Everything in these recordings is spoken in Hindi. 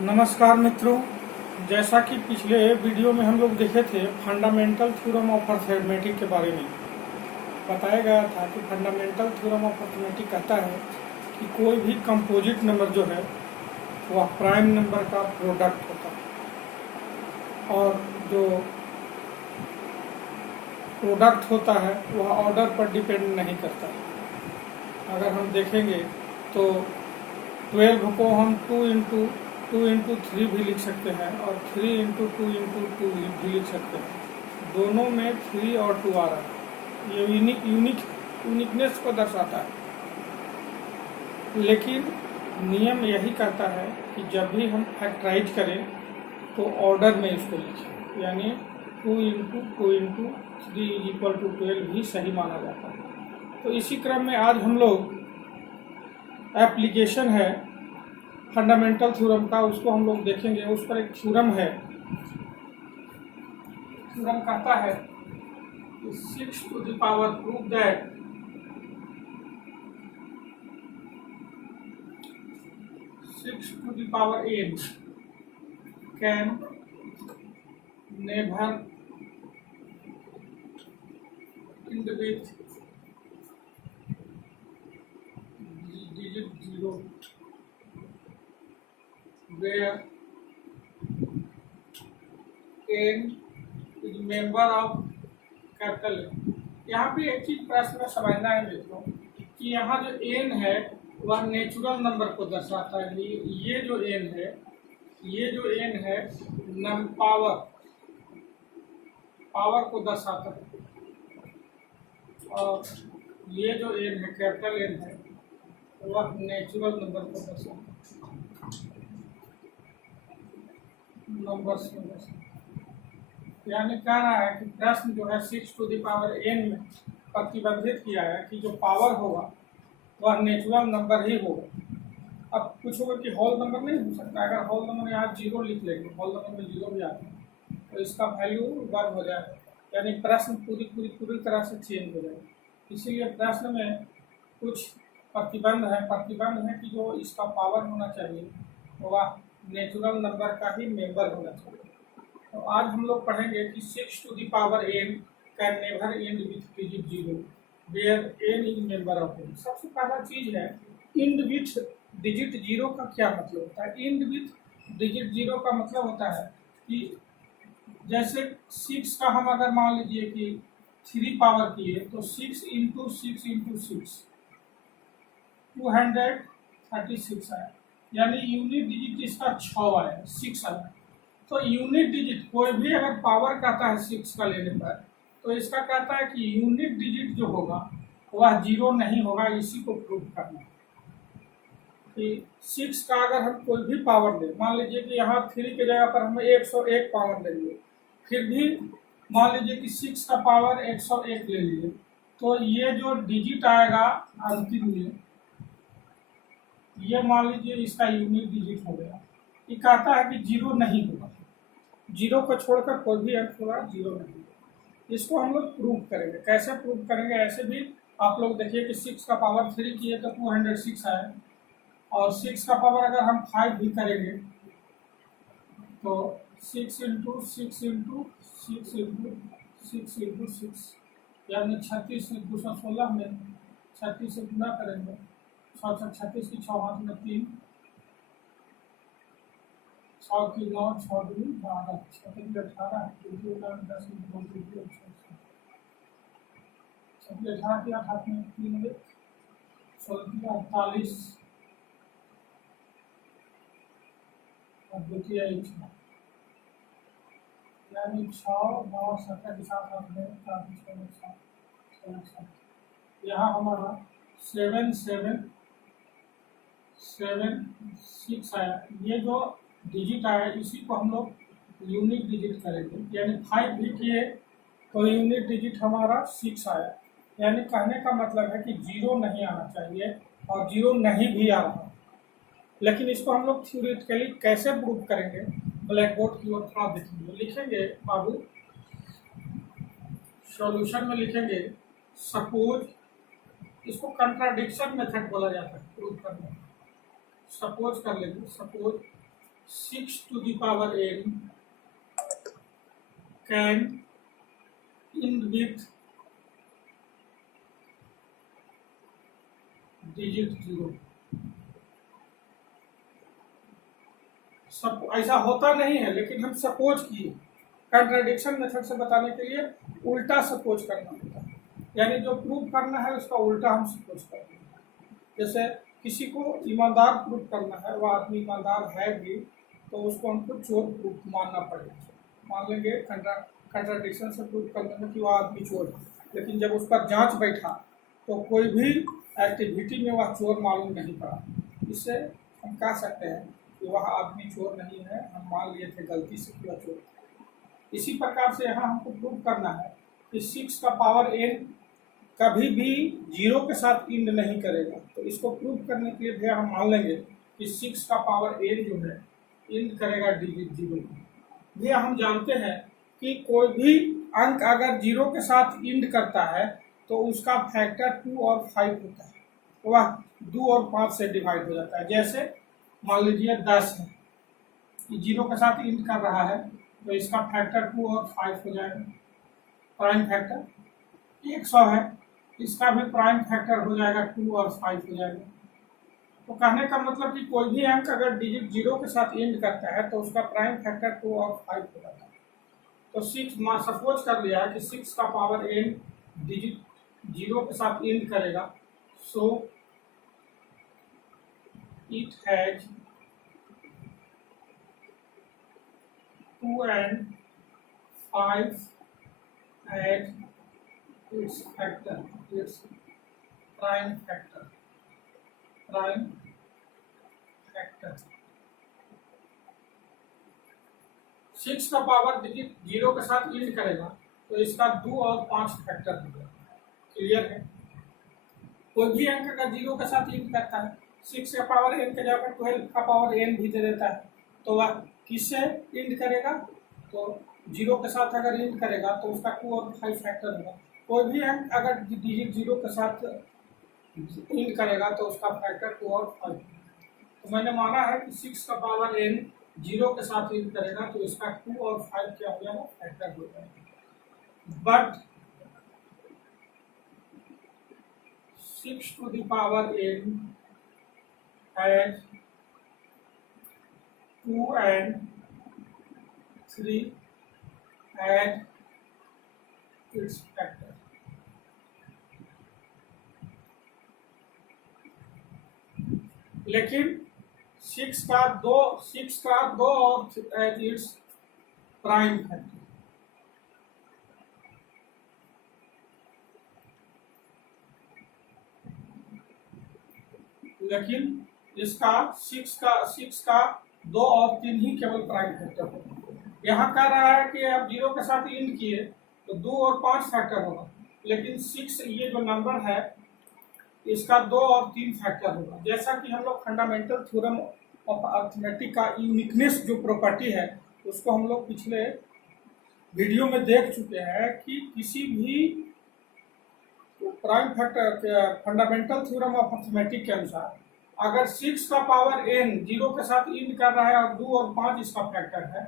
नमस्कार मित्रों, जैसा कि पिछले वीडियो में हम लोग देखे थे फंडामेंटल थ्योरम ऑफ अर्थमेटिक के बारे में बताया गया था कि फंडामेंटल थ्योरम ऑफ अर्थमेटिक कहता है कि कोई भी कंपोजिट नंबर जो है वह प्राइम नंबर का प्रोडक्ट होता है और जो प्रोडक्ट होता है वह ऑर्डर पर डिपेंड नहीं करता है। अगर हम देखेंगे तो 12 को हम 2 इंटू 3 भी लिख सकते हैं और 3 इंटू 2 भी लिख सकते हैं। दोनों में 3 और 2 आ रहा है। ये यूनिकनेस को दर्शाता है। लेकिन नियम यही कहता है कि जब भी हम फैक्टराइज करें तो ऑर्डर में इसको लिखें, यानी 2 इंटू 3 इक्वल टू 12 भी सही माना जाता है। तो इसी क्रम में आज हम लोग एप्लीकेशन है फंडामेंटल थ्योरम का, उसको हम लोग देखेंगे। उस पर एक थ्योरम है। थ्योरम कहता है 6 to the power prove that 6 to the power n can never end with digit 0 where n is member of capital N। यहाँ पे एक चीज प्रश्न में समझना है मित्रों कि यहाँ जो n है वह नेचुरल नंबर को दर्शाता है। ये जो n है पावर को दर्शाता है, और ये जो n है कैपिटल N है वह नेचुरल नंबर को दर्शाता है, नंबर्स को दर्शाता है। यानी कह रहा है कि प्रश्न जो है 6 to the power n में प्रतिबंधित किया है कि जो पावर होगा वह नेचुरल नंबर ही होगा। अब कुछ होगा कि होल नंबर नहीं हो सकता। अगर होल नंबर यहाँ 0 लिख लेंगे, होल नंबर में 0 भी आता है तो इसका वैल्यू 1 हो जाएगा, यानी प्रश्न पूरी तरह से चेंज हो जाएगा। इसीलिए प्रश्न में कुछ प्रतिबंध है कि जो इसका पावर होना चाहिए वह नेचुरल नंबर का ही मेंबर होना चाहिए। तो आज हम लोग पढ़ेंगे कि 6 to the power n can never end with digit 0 where n is member of n। सबसे पहला चीज है end with digit 0 का क्या मतलब होता है। end with digit 0 का मतलब होता है कि जैसे 6 का हम अगर मान लीजिए कि 3 पावर किए तो 6 इंटू 6 236 आया, यानी यूनिट डिजिट इसका 6 आया, 6 आया। तो यूनिट डिजिट कोई भी अगर पावर कहता है 6 का लेने पर तो इसका कहता है कि यूनिट डिजिट जो होगा वह 0 नहीं होगा। इसी को प्रूव करना है कि 6 का अगर हम कोई भी पावर ले, मान लीजिए कि यहाँ 3 की जगह पर हम 101 पावर ले लिए, फिर भी मान लीजिए कि 6 का पावर 101 ले लिए, तो ये जो डिजिट आएगा अंतिम में, ये मान लीजिए इसका यूनिट डिजिट हो गया। ये कहता है कि 0 नहीं होगा, 0 को छोड़कर कोई भी अंक होगा 0 नहीं होगा। इसको हम लोग प्रूव करेंगे। कैसे प्रूव करेंगे, ऐसे भी आप लोग देखिए कि 6 का पावर 3 किए तो 206 आए, और 6 का पावर अगर हम 5 भी करेंगे तो 6 इंटू 6 यानी 36 से 216 में 36 से गुना करेंगे, 36 की 6 हाथ में 3, 6 की 9, 6 2 12, 6 की 18, 10 की 2 18 की 8 हाथ में 3 में 16 की 48 और द्वितीय 6, यानी 6 9 17 के साथ हाथ में 4 यहाँ हमारा 7 7 7 6 आया। ये जो डिजिट आया इसी को हम लोग यूनिट डिजिट करेंगे, यानी 5 भी किए तो यूनिट डिजिट हमारा 6 आया। यानी कहने का मतलब है कि 0 नहीं आना चाहिए और 0 नहीं भी आ रहा। लेकिन इसको हम लोग थ्योरेटिकली कैसे प्रूव करेंगे, ब्लैक बोर्ड की ओर थोड़ा देखेंगे। लिखेंगे बाबू, सॉल्यूशन में लिखेंगे सपोज, इसको कंट्राडिक्शन मेथड बोला जाता है प्रूव करने। सपोज कर लेंगे, suppose 6 to the power n can end with digit 0। सब ऐसा होता नहीं है, लेकिन हम सपोज किए। कंट्राडिक्शन मेथड से बताने के लिए उल्टा सपोज करना होता है, यानी जो प्रूव करना है उसका उल्टा हम सपोज करते हैं। जैसे किसी को ईमानदार प्रूव करना है, वह आदमी ईमानदार है भी, तो उसको हमको चोर प्रूफ मानना पड़ेगा। मान लेंगे कंट्राडिक्शन से प्रूव करने में कि वह आदमी चोर है, लेकिन जब उस पर जांच बैठा तो कोई भी एक्टिविटी में वह चोर मालूम नहीं पड़ा। इससे हम कह सकते हैं कि वह आदमी चोर नहीं है, हम मान लिए थे गलती से कि वह चोर है। इसी प्रकार से यहाँ हमको प्रूव करना है कि 6 का पावर n कभी भी 0 के साथ इंड नहीं करेगा। तो इसको प्रूव करने के लिए भैया हम मान लेंगे कि 6 का पावर n जो है इंड करेगा डिजिट 0। भैया हम जानते हैं कि कोई भी अंक अगर 0 के साथ इंड करता है तो उसका फैक्टर 2 और 5 होता है, तो वह 2 और 5 से डिवाइड हो जाता है। जैसे मान लीजिए 10 है, 0 के साथ इंड कर रहा है, तो इसका फैक्टर 2 और 5 हो जाएगा, प्राइम फैक्टर। 100 है, इसका भी प्राइम फैक्टर हो जाएगा 2 और 5 हो जाएगा। तो कहने का मतलब कि कोई भी अंक अगर डिजिट 0 के साथ इंड करता है तो उसका प्राइम फैक्टर 2 और 5 हो जाता है। तो 6 सपोज कर लिया है कि 6 का पावर n डिजिट 0 के साथ इंड करेगा, so it has 2 and 5 as its factor, its prime factor, prime factor। 6 का पावर डिजिट 0 के साथ इंड करेगा तो इसका 2 और 5 फैक्टर होगा। क्लियर है? कोई भी अंक अगर 0 के साथ इंड करता है, 6 का पावर n के जगह 12 का पावर n भी दे देता है, तो वह किससे इंड करेगा? तो 0 के साथ अगर इंड करेगा तो उसका 2 और 5 फैक्टर होगा। कोई भी अंक अगर डिजिट 0 के साथ इंड करेगा तो उसका फैक्टर 2 और 5। तो मैंने माना है कि 6 का पावर n 0 के साथ इंड करेगा तो इसका 2 और 5 क्या हो जाएगा? फैक्टर हो जाएगा। But 6 to the power n has 2 and 3 as its factor। लेकिन 6 का 2 और एज इट्स प्राइम फैक्टर। लेकिन इसका 6 का 2 और 3 ही केवल प्राइम फैक्टर होगा। यहाँ कह रहा है कि आप 0 के साथ इंड किए तो 2 और 5 फैक्टर होगा, लेकिन 6 ये जो नंबर है इसका 2 और 3 फैक्टर होगा। जैसा कि हम लोग फंडामेंटल थ्योरम ऑफ अरिथमेटिक का यूनिकनेस जो प्रॉपर्टी है उसको हम लोग पिछले वीडियो में देख चुके हैं कि किसी भी prime factor fundamental theorem of arithmetic के अनुसार अगर 6 का पावर n 0 के साथ इंड कर रहा है और 2 और 5 इसका फैक्टर है,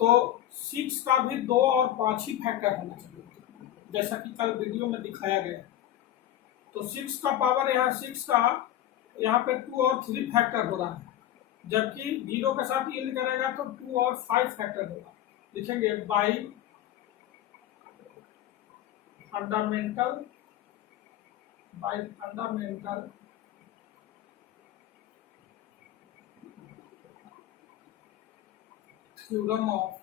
तो 6 का भी 2 और 5 ही फैक्टर होना चाहिए, जैसा कि कल वीडियो में दिखाया गया। तो 6 का पावर यहाँ 6 का यहाँ पे 2 और 3 फैक्टर हो रहा है, जबकि 0 के साथ इंड करेगा तो 2 और 5 फैक्टर होगा। लिखेंगे by fundamental theorem of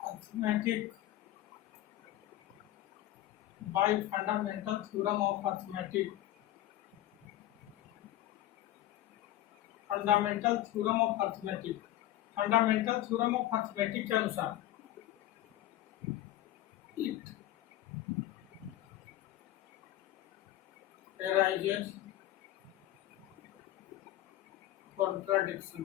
arithmetic by fundamental theorem of arithmetic, fundamental theorem of arithmetic, fundamental theorem of arithmetic के अनुसार इट arises contradiction।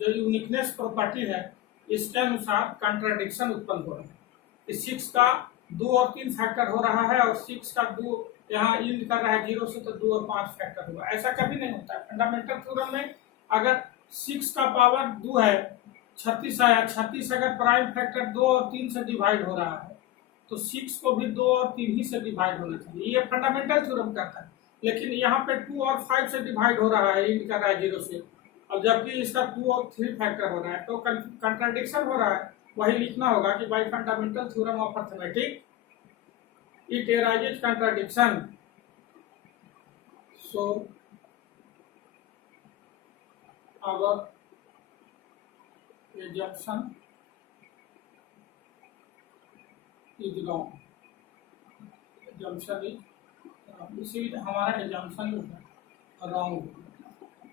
जो यूनिकनेस प्रॉपर्टी है इसके अनुसार कंट्राडिक्शन उत्पन्न हो रहा है। 6 का 2 और 3 फैक्टर हो रहा है और 6 का 2 यहाँ यील्ड कर रहा है 0 से, तो 2 और 5 फैक्टर होगा। ऐसा कभी नहीं होता है फंडामेंटल थ्योरम में। अगर 6 का पावर 2 है, 36 आया, 36 अगर प्राइम फैक्टर 2 और 3 से डिवाइड हो रहा है तो 6 को भी 2 और 3 ही से डिवाइड होना चाहिए, ये फंडामेंटल थ्योरम कहता है। लेकिन यहाँ पे 2 और 5 से डिवाइड हो रहा है, यील्ड कर रहा है 0 से, और जबकि इसका 2 और 3 फैक्टर हो रहा है, तो कंट्राडिक्शन हो रहा है। वही लिखना होगा कि bye fundamental theorem of arithmetic it arises contradiction, so our assumption is wrong, assumption is इसीलिए हमारा assumption रॉन्ग,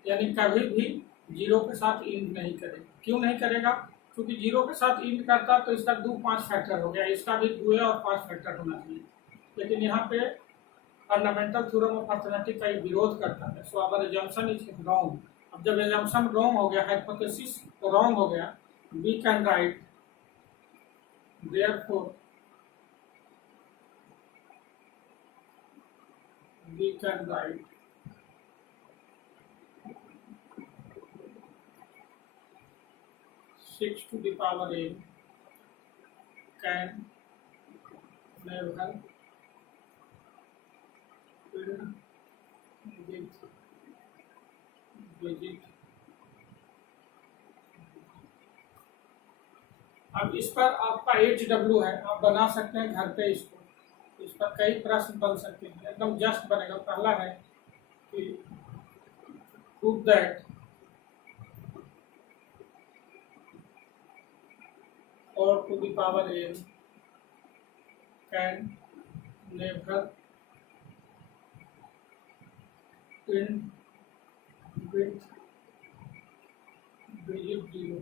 यानी कभी भी 0 के साथ इंड नहीं करेगा। क्यों नहीं करेगा? क्योंकि 0 के साथ इंड करता तो इसका 2 5 फैक्टर हो गया, इसका भी 2 और 5 फैक्टर होना चाहिए। लेकिन यहाँ पे फंडामेंटल थ्योरम ऑफ अर्थमेटिक का विरोध करता है, सो अवर एजम्पशन इज रॉन्ग। अब जब एजम्पशन रॉन्ग हो गया, हाइपोथेसिस रॉन्ग हो गया, we can write therefore we can write six to the power n can never visit. अब इस पर आपका HW है, आप बना सकते हैं घर पे इसको, इस पर कई प्रश्न बन सकते हैं, एकदम जस्ट बनेगा। पहला है कि प्रूव दैट और to the power n can never end with digit 0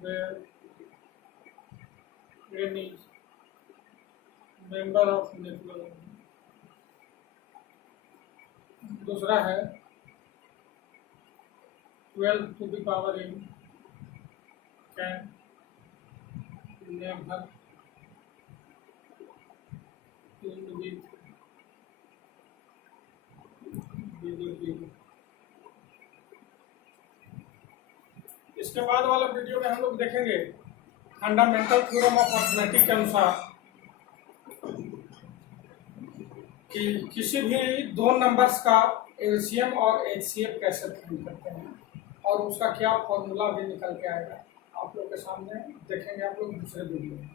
where n is member of network। दूसरा है 12 to the power n can never end with digit 0। इसके बाद वाला वीडियो में हम लोग देखेंगे फंडामेंटल थ्योरम ऑफ अर्थमेटिक के अनुसार कि किसी भी दो नंबर्स का एलसीएम और एचसीएफ कैसे फाइंड करते हैं, और उसका क्या फॉर्मूला भी निकल के आएगा, आप लोग के सामने देखेंगे आप लोग दूसरे वीडियो में।